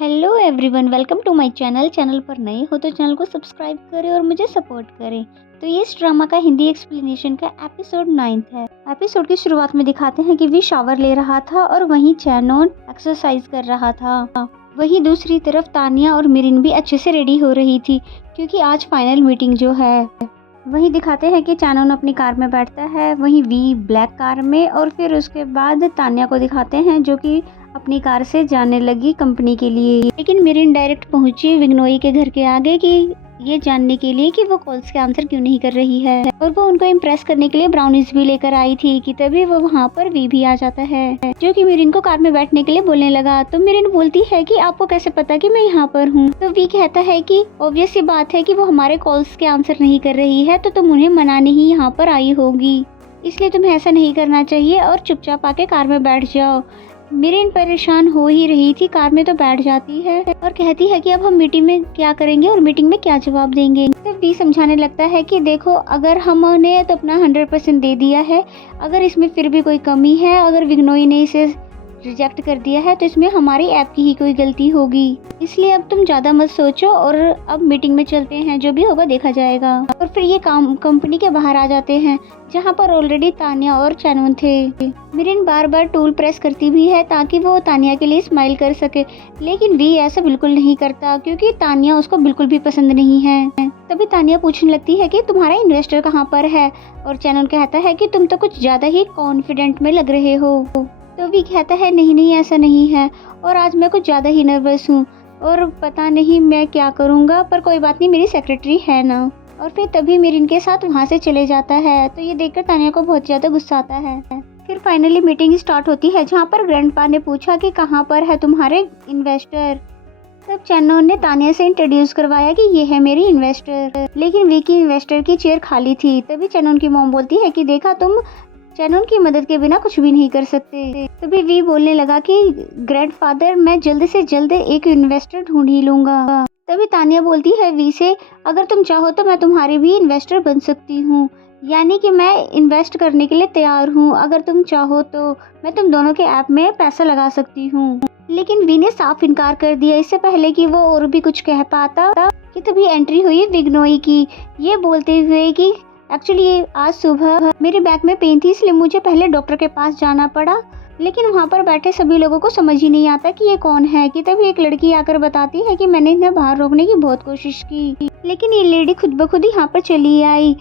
Hello everyone, welcome to my channel पर नए हो तो चैनल को सब्सक्राइब करें और मुझे सपोर्ट करें। तो ये इस ड्रामा का हिंदी एक्सप्लेनेशन का एपिसोड 9 है। एपिसोड की शुरुआत में दिखाते हैं कि वी शावर ले रहा था और वहीं चैनोन एक्सरसाइज कर रहा था। वहीं दूसरी तरफ तानिया और मिरिन भी अच्छे से रेडी हो रही थी क्योंकि आज फाइनल मीटिंग जो है। वहीं दिखाते हैं कि चैनोन अपनी कार में बैठता है, वहीं वी ब्लैक कार में, और फिर उसके बाद तानिया को दिखाते हैं जो कि अपनी कार से जाने लगी कंपनी के लिए। लेकिन मिरिन डायरेक्ट पहुंची विग्नोई के घर के आगे कि ये जानने के लिए कि वो कॉल्स के आंसर क्यों नहीं कर रही है, और वो उनको इम्प्रेस करने के लिए ब्राउनीज भी लेकर आई थी कि तभी वो वहाँ पर वी भी आ जाता है जो कि मिरिन को कार में बैठने के लिए बोलने लगा। तो मिरिन बोलती है कि आपको कैसे पता कि मैं यहाँ पर हूँ। तो वी कहता है कि ऑब्वियस सी बात है कि वो हमारे कॉल्स के आंसर नहीं कर रही है तो तुम उन्हें मनाने ही यहाँ पर आई होगी, इसलिए तुम्हें ऐसा नहीं करना चाहिए और चुपचाप आके कार में बैठ जाओ। मिरिन परेशान हो ही रही थी, कार में तो बैठ जाती है और कहती है कि अब हम मीटिंग में क्या करेंगे और मीटिंग में क्या जवाब देंगे। तो वी समझाने लगता है कि देखो, अगर हमने तो अपना 100% दे दिया है, अगर इसमें फिर भी कोई कमी है, अगर विग्नोई ने इसे रिजेक्ट कर दिया है तो इसमें हमारी ऐप की ही कोई गलती होगी, इसलिए अब तुम ज़्यादा मत सोचो और अब मीटिंग में चलते हैं, जो भी होगा देखा जाएगा। और फिर ये कंपनी के बाहर आ जाते हैं जहाँ पर ऑलरेडी तानिया और चैनोन थे। मिरिन बार बार टूल प्रेस करती भी है ताकि वो तानिया के लिए स्माइल कर सके, लेकिन वी ऐसा बिल्कुल नहीं करता क्योंकि तानिया उसको बिल्कुल भी पसंद नहीं है। तभी तानिया पूछने लगती है कि तुम्हारा इन्वेस्टर कहाँ पर है, और चैनोन कहता है कि तुम तो कुछ ज़्यादा ही कॉन्फिडेंट में लग रहे हो। तो भी कहता है नहीं ऐसा नहीं है, और आज मैं कुछ ज़्यादा ही नर्वस हूँ और पता नहीं मैं क्या करूँगा, पर कोई बात नहीं, मेरी सेक्रेटरी है ना। और फिर तभी मिरिन के साथ वहाँ से चले जाता है। तो ये देखकर तानिया को बहुत ज़्यादा गुस्सा आता है। फिर फाइनली मीटिंग स्टार्ट होती है जहाँ पर ग्रैंडपा ने पूछा कि कहाँ पर है तुम्हारे इन्वेस्टर। तब चैनोन ने तानिया से इंट्रोड्यूस करवाया कि ये है मेरी इन्वेस्टर, लेकिन वी की इन्वेस्टर की चेयर खाली थी। तभी चैनोन की मॉम बोलती है कि देखा, तुम चैनोन की मदद के बिना कुछ भी नहीं कर सकते। तभी वी बोलने लगा कि ग्रैंडफादर, मैं जल्द से जल्द एक इन्वेस्टर ढूंढ ही लूंगा। तभी तानिया बोलती है वी से, अगर तुम चाहो तो मैं तुम्हारी भी इन्वेस्टर बन सकती हूँ, यानी कि मैं इन्वेस्ट करने के लिए तैयार हूँ, अगर तुम चाहो तो मैं तुम दोनों के ऐप में पैसा लगा सकती हूँ। लेकिन वी ने साफ इनकार कर दिया इससे पहले कि वो और भी कुछ कह पाता कि तभी एंट्री हुई विग्नोई की, ये बोलते हुए कि एक्चुअली आज सुबह मेरे बैक में पेन थी, इसलिए मुझे पहले डॉक्टर के पास जाना पड़ा। लेकिन वहाँ पर बैठे सभी लोगों को समझ ही नहीं आता कि ये कौन है। कि तभी एक लड़की आकर बताती है कि मैंने इन्हें बाहर रोकने की बहुत कोशिश की, लेकिन ये लेडी खुद ब खुद यहाँ पर चली आई।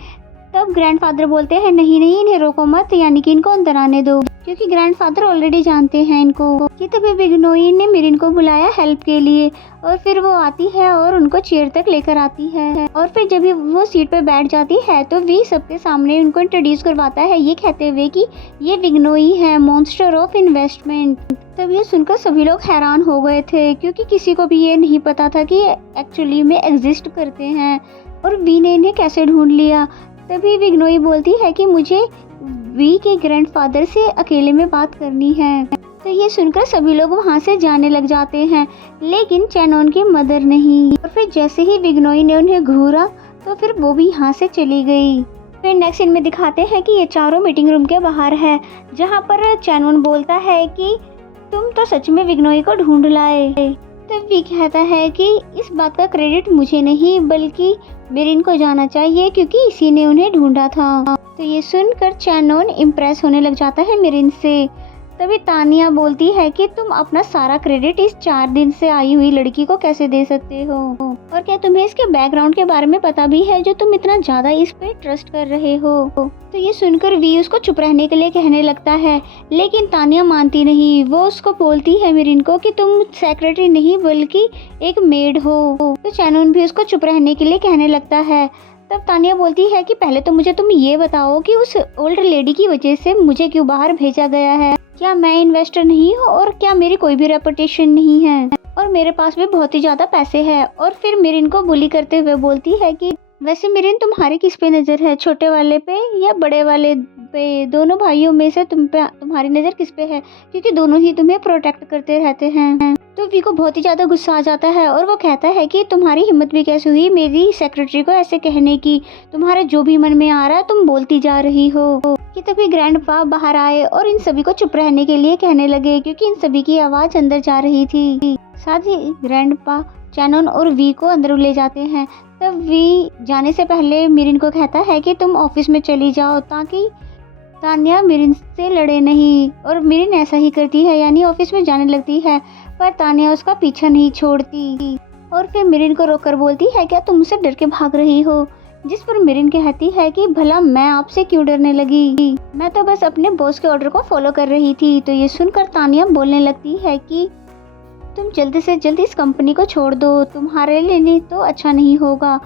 तब ग्रैंडफादर बोलते हैं नहीं इन्हें रोको मत, यानी कि इनको अंदर आने दो, क्योंकि ग्रैंडफादर ऑलरेडी जानते हैं इनको। कि तभी विग्नोई ने मिरिन को बुलाया हेल्प के लिए, और फिर वो आती है और उनको चेयर तक लेकर आती है। और फिर जब वो सीट पर बैठ जाती है तो वी सबके सामने उनको इंट्रोड्यूस करवाता है, ये कहते हुए कि ये विग्नोई है, मॉन्स्टर ऑफ इन्वेस्टमेंट। तब ये सुनकर सभी लोग हैरान हो गए थे क्योंकि किसी को भी ये नहीं पता था कि एक्चुअली में एग्जिस्ट करते हैं, और वी ने इन्हें कैसे ढूंढ लिया। तभी विग्नोई बोलती है कि मुझे वी के ग्रैंडफादर से अकेले में बात करनी है। तो ये सुनकर सभी लोग वहाँ से जाने लग जाते हैं, लेकिन चैनोन की मदर नहीं। और फिर जैसे ही विग्नोई ने उन्हें घूरा तो फिर वो भी यहाँ से चली गई। फिर नेक्स्ट सीन में दिखाते हैं कि ये चारों मीटिंग रूम के बाहर है, जहाँ पर चैनोन बोलता है कि तुम तो सच में विग्नोई को ढूंढ लाए। तब वी कहता है कि इस बात का क्रेडिट मुझे नहीं बल्कि मिरिन को जाना चाहिए क्योंकि इसी ने उन्हें ढूंढा था। तो ये सुनकर चैनोन इम्प्रेस होने लग जाता है मिरिन से। तभी तानिया बोलती है कि तुम अपना सारा क्रेडिट इस 4 दिन से आई हुई लड़की को कैसे दे सकते हो, और क्या तुम्हें इसके बैकग्राउंड के बारे में पता भी है जो तुम इतना ज्यादा इस पे ट्रस्ट कर रहे हो। तो ये सुनकर वी उसको चुप रहने के लिए कहने लगता है, लेकिन तानिया मानती नहीं। वो उसको बोलती है मिरिन को कि तुम सेक्रेटरी नहीं बल्कि एक मेड हो। तो चैनोन भी उसको चुप रहने के लिए कहने लगता है। तब तानिया बोलती है कि पहले तो मुझे तुम ये बताओ कि उस ओल्ड लेडी की वजह से मुझे क्यों बाहर भेजा गया है, क्या मैं इन्वेस्टर नहीं हूँ, और क्या मेरी कोई भी रेपुटेशन नहीं है, और मेरे पास भी बहुत ही ज्यादा पैसे हैं। और फिर मिरिन को बुली करते हुए बोलती है कि वैसे मिरिन तुम्हारी किस पे नजर है, छोटे वाले पे या बड़े वाले पे, दोनों भाइयों में से तुम्हारी नजर किस पे है, क्योंकि दोनों ही तुम्हें प्रोटेक्ट करते रहते हैं। तो वी को बहुत ही ज्यादा गुस्सा आ जाता है और वो कहता है कि तुम्हारी हिम्मत भी कैसे हुई मेरी सेक्रेटरी को ऐसे कहने की, तुम्हारे जो भी मन में आ रहा है तुम बोलती जा रही हो। कि तभी ग्रैंडपा बाहर आए और इन सभी को चुप रहने के लिए कहने लगे क्योंकि इन सभी की आवाज अंदर जा रही थी। साथ ही ग्रैंडपा चैनन और वी को अंदर ले जाते हैं। तब वी जाने से पहले मिरिन को कहता है कि तुम ऑफिस में चली जाओ ताकि तान्या मिरिन से लड़े नहीं, और मिरिन ऐसा ही करती है, यानी ऑफिस में जाने लगती है। पर तान्या उसका पीछा नहीं छोड़ती और फिर मिरिन को रोककर बोलती है क्या तुम मुझसे डर के भाग रही हो, जिस पर मिरिन कहती है कि भला मैं आपसे क्यों डरने लगी, मैं तो बस अपने बॉस के ऑर्डर को फॉलो कर रही थी। तो ये सुनकर तान्या बोलने लगती है कि तुम जल्दी से जल्दी इस कंपनी को छोड़ दो, तुम्हारे लिए तो अच्छा नहीं होगा।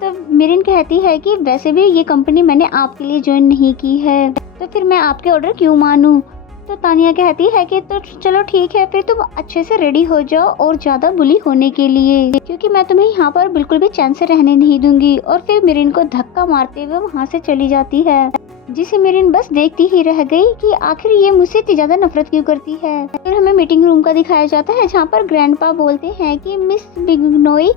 तो मिरिन कहती है कि वैसे भी ये कंपनी मैंने आपके लिए ज्वाइन नहीं की है, तो फिर मैं आपके ऑर्डर क्यों मानूं। तो तान्या कहती है कि तो चलो ठीक है, फिर तुम अच्छे से रेडी हो जाओ और ज़्यादा बुली होने के लिए, क्योंकि मैं तुम्हें यहाँ पर बिल्कुल भी चैन से रहने नहीं दूंगी। और फिर मिरिन को धक्का मारते हुए वहाँ से चली जाती है, जिसे मिरिन बस देखती ही रह गई कि आखिर ये मुझसे इतनी ज़्यादा नफरत क्यों करती है। फिर हमें मीटिंग रूम का दिखाया जाता है, जहाँ पर ग्रैंडपा बोलते हैं कि मिस बिग्नोई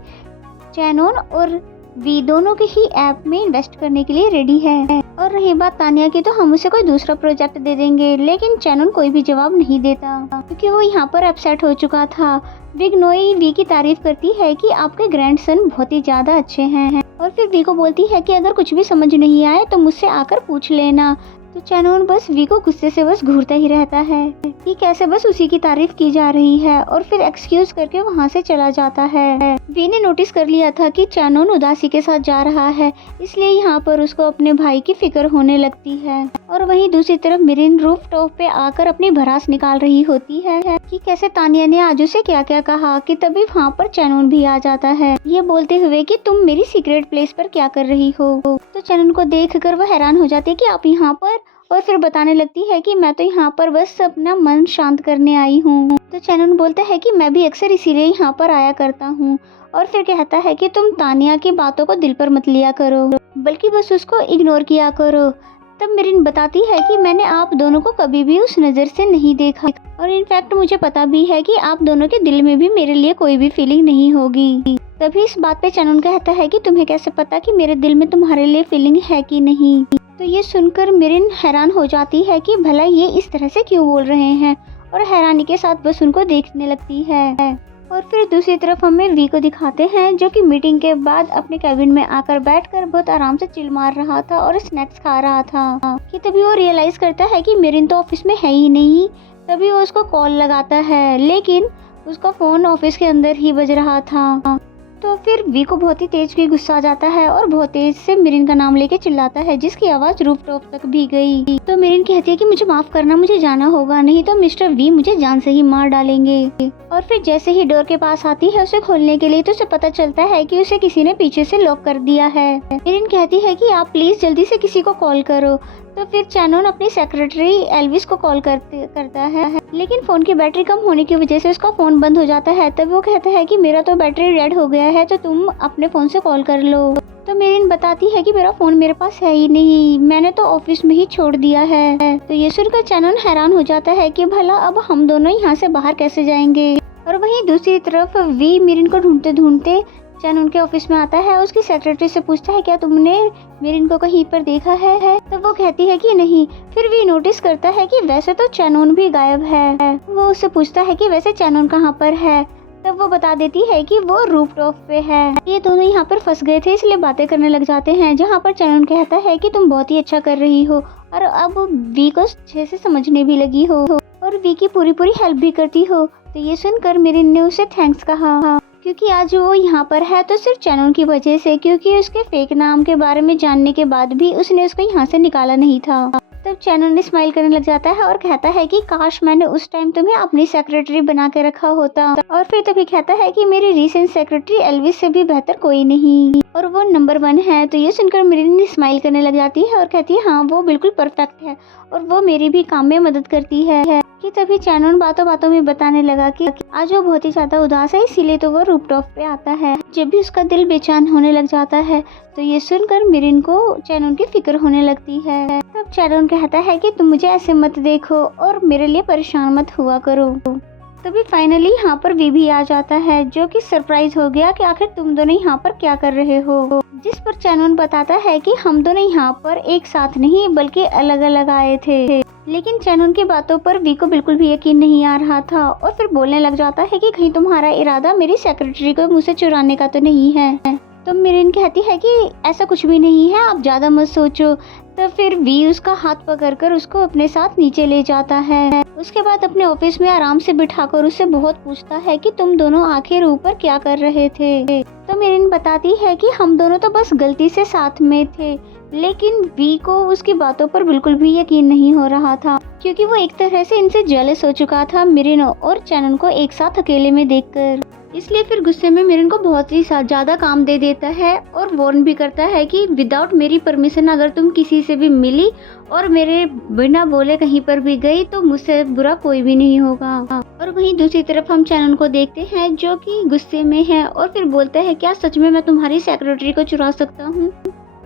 चैनन और वी दोनों के ही ऐप में इन्वेस्ट करने के लिए रेडी है। और रही बात तान्या की, तो हम उसे कोई दूसरा प्रोजेक्ट दे देंगे, लेकिन चैनन कोई भी जवाब नहीं देता क्योंकि वो यहाँ पर अपसेट हो चुका था। बिग्नोई वी की तारीफ करती है कि आपके ग्रैंडसन बहुत ही ज्यादा अच्छे हैं, और फिर वी को बोलती है कि अगर कुछ भी समझ नहीं आए तो मुझसे आकर पूछ लेना। तो चैनन बस वी को गुस्से से बस घूरता ही रहता है कि कैसे बस उसी की तारीफ की जा रही है, और फिर एक्सक्यूज करके वहाँ से चला जाता है। वी ने नोटिस कर लिया था कि चैनन उदासी के साथ जा रहा है, इसलिए यहाँ पर उसको अपने भाई की फिक्र होने लगती है। और वहीं दूसरी तरफ मिरिन रूफ टॉप पे आकर अपनी भड़ास निकाल रही होती है कि कैसे तान्या ने आज उसे क्या क्या कहा, कि तभी वहाँ पर चैनन भी आ जाता है, ये बोलते हुए कि तुम मेरी सीक्रेट प्लेस पर क्या कर रही हो। तो चैनन को देख कर वह हैरान हो जाती है कि आप यहाँ पर, और फिर बताने लगती है कि मैं तो यहाँ पर बस अपना मन शांत करने आई हूँ। तो चैनन बोलता है कि मैं भी अक्सर इसीलिए यहाँ पर आया करता हूँ, और फिर कहता है कि तुम तान्या की बातों को दिल पर मत लिया करो, बल्कि बस उसको इग्नोर किया करो। तब मिरिन बताती है कि मैंने आप दोनों को कभी भी उस नज़र से नहीं देखा, और इनफैक्ट मुझे पता भी है कि आप दोनों के दिल में भी मेरे लिए कोई भी फीलिंग नहीं होगी। तभी इस बात पे चैनन कहता है कि तुम्हें कैसे पता कि मेरे दिल में तुम्हारे लिए फीलिंग है कि नहीं। तो ये सुनकर मिरिन हैरान हो जाती है कि भला ये इस तरह से क्यों बोल रहे हैं, और हैरानी के साथ बस उनको देखने लगती है। और फिर दूसरी तरफ हमें वी को दिखाते हैं, जो कि मीटिंग के बाद अपने कैबिन में आकर बैठकर बहुत आराम से चिल मार रहा था और स्नैक्स खा रहा था कि तभी वो रियलाइज करता है कि मिरिन तो ऑफिस में है ही नहीं। तभी वो उसको कॉल लगाता है, लेकिन उसका फोन ऑफिस के अंदर ही बज रहा था। तो फिर वी को बहुत ही तेज की गुस्सा आ जाता है और बहुत तेज से मिरिन का नाम लेके चिल्लाता है, जिसकी आवाज रूफटॉप तक भी गई। तो मिरिन कहती है कि मुझे माफ करना, मुझे जाना होगा, नहीं तो मिस्टर वी मुझे जान से ही मार डालेंगे। और फिर जैसे ही डोर के पास आती है उसे खोलने के लिए, तो उसे पता चलता है कि उसे किसी ने पीछे से लॉक कर दिया है। मिरिन कहती है कि आप प्लीज जल्दी से किसी को कॉल करो। तो फिर चैनन अपनी सेक्रेटरी एल्विस को कॉल करता है, लेकिन फोन की बैटरी कम होने की वजह से उसका फोन बंद हो जाता है। तब वो कहता है कि मेरा तो बैटरी डेड हो गया है, तो तुम अपने फोन से कॉल कर लो। तो मिरिन बताती है कि मेरा फोन मेरे पास है ही नहीं, मैंने तो ऑफिस में ही छोड़ दिया है। तो ये सुनकर चैनन हैरान हो जाता है कि भला अब हम दोनों यहाँ से बाहर कैसे जाएंगे। और वहीं दूसरी तरफ वी मिरिन को ढूंढते ढूंढते चैनन के ऑफिस में आता है। उसकी सेक्रेटरी से पूछता है क्या तुमने मिरिन को कहीं पर देखा है। तो वो कहती है कि नहीं। फिर वी नोटिस करता है कि वैसे तो चैनन भी गायब है। वो उससे पूछता है कि वैसे चैनन कहाँ पर है। तब वो बता देती है कि वो रूफटॉप पे है। ये दोनों यहाँ पर फंस गए थे, इसलिए बातें करने लग जाते हैं, जहाँ पर चैनन कहता है कि तुम बहुत ही अच्छा कर रही हो और अब वी को अच्छे से समझने भी लगी हो और वी की पूरी हेल्प भी करती हो। तो ये सुनकर मिरिन ने उसे थैंक्स कहा, क्योंकि आज वो यहाँ पर है तो सिर्फ चैनन की वजह से, क्योंकि उसके फेक नाम के बारे में जानने के बाद भी उसने उसको यहाँ से निकाला नहीं था। तब चैनन स्माइल करने लग जाता है और कहता है कि काश मैंने उस टाइम तुम्हें अपनी सेक्रेटरी बना के रखा होता। और फिर तभी कहता है कि मेरी रिसेंट सेक्रेटरी एल्विस से भी बेहतर कोई नहीं और वो नंबर 1 है। तो ये सुनकर मिरिन स्माइल करने लग जाती है और कहती है हाँ वो बिल्कुल परफेक्ट है और वो मेरी भी काम में मदद करती है। कि तभी चैनन बातों बातों में बताने लगा कि आज वो बहुत ही ज्यादा उदास है, इसीलिए तो वो रूफटॉप पे आता है जब भी उसका दिल बेचैन होने लग जाता है। तो ये सुनकर मिरिन को चैनन की फिक्र होने लगती है। तब चैनन कहता है कि तुम मुझे ऐसे मत देखो और मेरे लिए परेशान मत हुआ करो। तभी फाइनली यहाँ पर वी भी आ जाता है, जो कि सरप्राइज हो गया कि आखिर तुम दोनों यहाँ पर क्या कर रहे हो। जिस पर चैनन बताता है कि हम दोनों यहाँ पर एक साथ नहीं बल्कि अलग अलग आए थे। लेकिन चैनन की बातों पर वी को बिल्कुल भी यकीन नहीं आ रहा था और फिर बोलने लग जाता है कि कहीं तुम्हारा इरादा मेरी सेक्रेटरी को मुझसे चुराने का तो नहीं है। तो मिरिन कहती है कि ऐसा कुछ भी नहीं है, आप ज़्यादा मत सोचो। तो फिर वी उसका हाथ पकड़कर उसको अपने साथ नीचे ले जाता है। उसके बाद अपने ऑफिस में आराम से बिठाकर उससे बहुत पूछता है कि तुम दोनों आखिर ऊपर क्या कर रहे थे। तो मिरिन बताती है कि हम दोनों तो बस गलती से साथ में थे, लेकिन वी को उसकी बातों पर बिल्कुल भी यकीन नहीं हो रहा था क्योंकि वो एक तरह से इनसे जेलस हो चुका था मिरिन और चैनन को एक साथ अकेले में देखकर। इसलिए फिर गुस्से में मिरिन को बहुत ही ज़्यादा काम दे देता है और वार्न भी करता है कि विदाउट मेरी परमिशन अगर तुम किसी से भी मिली और मेरे बिना बोले कहीं पर भी गई तो मुझसे बुरा कोई भी नहीं होगा। और वहीं दूसरी तरफ हम चैनन को देखते हैं जो कि गुस्से में है और फिर बोलते हैं क्या सच में मैं तुम्हारी सेक्रेटरी को चुरा सकता हूँ?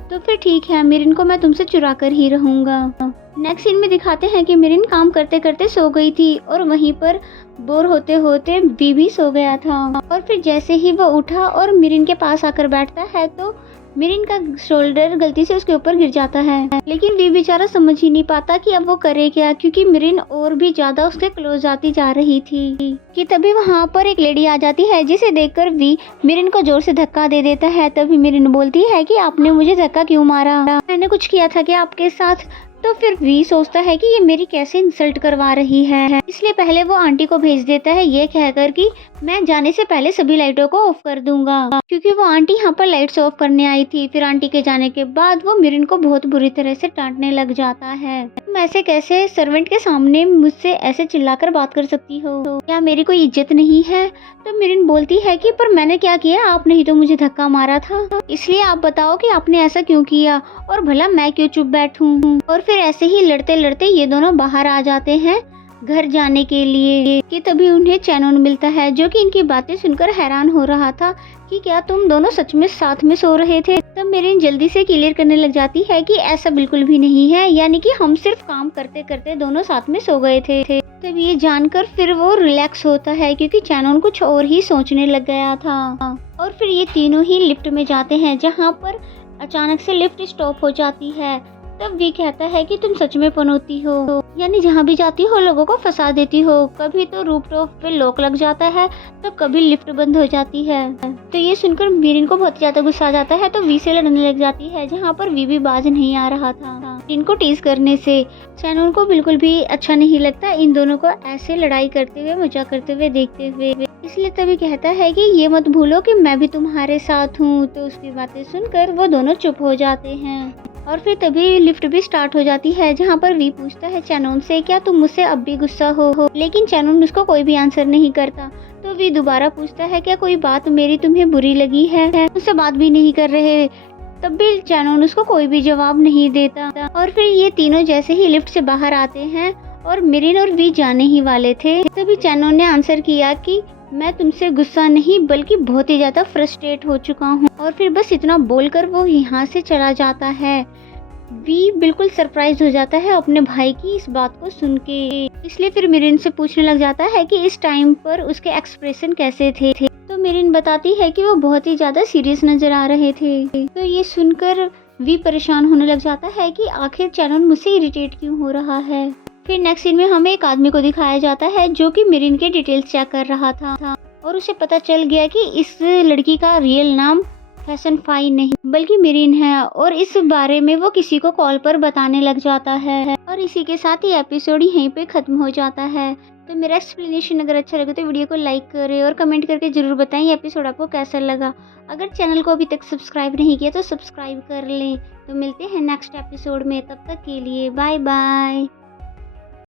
तो फिर ठीक है, मिरिन को मैं तुमसे चुरा कर ही रहूँगा। नेक्स्ट सीन में दिखाते हैं कि मिरिन काम करते करते सो गई थी और वहीं पर बोर होते होते वी भी सो गया था। और फिर जैसे ही वो उठा और मिरिन के पास आकर बैठता है तो मिरिन का शोल्डर गलती से उसके ऊपर गिर जाता है, लेकिन वी बेचारा समझ ही नहीं पाता कि अब वो करे क्या क्योंकि मिरिन और भी ज्यादा उसके क्लोज आती जा रही थी कि तभी वहाँ पर एक लेडी आ जाती है जिसे देखकर वी मिरिन को जोर से धक्का दे देता है। तभी मिरिन बोलती है कि आपने मुझे धक्का क्यों मारा, मैंने कुछ किया था क्या आपके साथ? तो फिर वी सोचता है कि ये मेरी कैसे इंसल्ट करवा रही है, इसलिए पहले वो आंटी को भेज देता है ये कहकर कि मैं जाने से पहले सभी लाइटों को ऑफ कर दूंगा, क्योंकि वो आंटी यहाँ पर लाइट्स ऑफ करने आई थी। फिर आंटी के जाने के बाद वो मिरिन को बहुत बुरी तरह से डांटने लग जाता है, तुम ऐसे कैसे सर्वेंट के सामने मुझसे ऐसे चिल्लाकर बात कर सकती हो, क्या मेरी कोई इज्जत नहीं है? तो मिरिन बोलती है कि पर मैंने क्या किया, आपने ही तो मुझे धक्का मारा था, इसलिए आप बताओ कि आपने ऐसा क्यों किया और भला मैं क्यों चुप बैठूं। और फिर ऐसे ही लड़ते लड़ते ये दोनों बाहर आ जाते हैं घर जाने के लिए कि तभी उन्हें चैनन मिलता है जो कि इनकी बातें सुनकर हैरान हो रहा था कि क्या तुम दोनों सच में साथ में सो रहे थे। तब मिरिन जल्दी से क्लियर करने लग जाती है कि ऐसा बिल्कुल भी नहीं है, यानी कि हम सिर्फ काम करते करते दोनों साथ में सो गए थे। तब ये जानकर फिर वो रिलैक्स होता है क्योंकि चैनन कुछ और ही सोचने लग गया था। और फिर ये तीनों ही लिफ्ट में जाते हैं जहाँ पर अचानक से लिफ्ट स्टॉप हो जाती है। तब वी कहता है कि तुम सच में पनौती हो, यानी जहाँ भी जाती हो लोगों को फंसा देती हो, कभी तो रूफटॉप पे लॉक लग जाता है तो कभी लिफ्ट बंद हो जाती है। तो ये सुनकर मिरिन को बहुत ज्यादा गुस्सा आ जाता है तो वी से लड़ने लग जाती है जहाँ पर वी भी बाज नहीं आ रहा था। इनको टीज करने से चैनन को बिल्कुल भी अच्छा नहीं लगता इन दोनों को ऐसे लड़ाई करते हुए मजाक करते हुए देखते हुए, इसलिए तभी कहता है कि ये मत भूलो कि मैं भी तुम्हारे साथ हूँ। तो उसकी बातें सुनकर वो दोनों चुप हो जाते हैं और फिर तभी लिफ्ट भी स्टार्ट हो जाती है जहाँ पर वी पूछता है चैनन से क्या तुम मुझसे अब भी गुस्सा हो, लेकिन चैनन उसको कोई भी आंसर नहीं करता। तो वी दोबारा पूछता है क्या कोई बात मेरी तुम्हें बुरी लगी है, उससे बात भी नहीं कर रहे। तब भी चैनन उसको कोई भी जवाब नहीं देता। और फिर ये तीनों जैसे ही लिफ्ट से बाहर आते हैं और मिरिन और वी जाने ही वाले थे तभी चैनन ने आंसर किया कि मैं तुमसे गुस्सा नहीं बल्कि बहुत ही ज्यादा फ्रस्ट्रेट हो चुका हूँ। और फिर बस इतना बोलकर वो यहाँ से चला जाता है। वी बिल्कुल सरप्राइज हो जाता है अपने भाई की इस बात को सुन के, इसलिए फिर मिरिन से पूछने लग जाता है कि इस टाइम पर उसके एक्सप्रेशन कैसे थे। तो मिरिन बताती है कि वो बहुत ही ज्यादा सीरियस नजर आ रहे थे। तो ये सुनकर वी परेशान होने लग जाता है कि आखिर चैनन मुझसे इरिटेट क्यों हो रहा है। फिर नेक्स्ट सीन में हमें एक आदमी को दिखाया जाता है जो कि मिरिन के डिटेल्स चेक कर रहा था और उसे पता चल गया कि इस लड़की का रियल नाम फैशन फाई नहीं बल्कि मिरिन है और इस बारे में वो किसी को कॉल पर बताने लग जाता है। और इसी के साथ ही एपिसोड यहीं पे खत्म हो जाता है। तो मेरा एक्सप्लेनेशन अगर अच्छा लगे तो वीडियो को लाइक करें और कमेंट करके जरूर बताएं ये एपिसोड आपको कैसा लगा। अगर चैनल को अभी तक सब्सक्राइब नहीं किया तो सब्सक्राइब कर लें। तो मिलते हैं नेक्स्ट एपिसोड में, तब तक के लिए बाय बाय।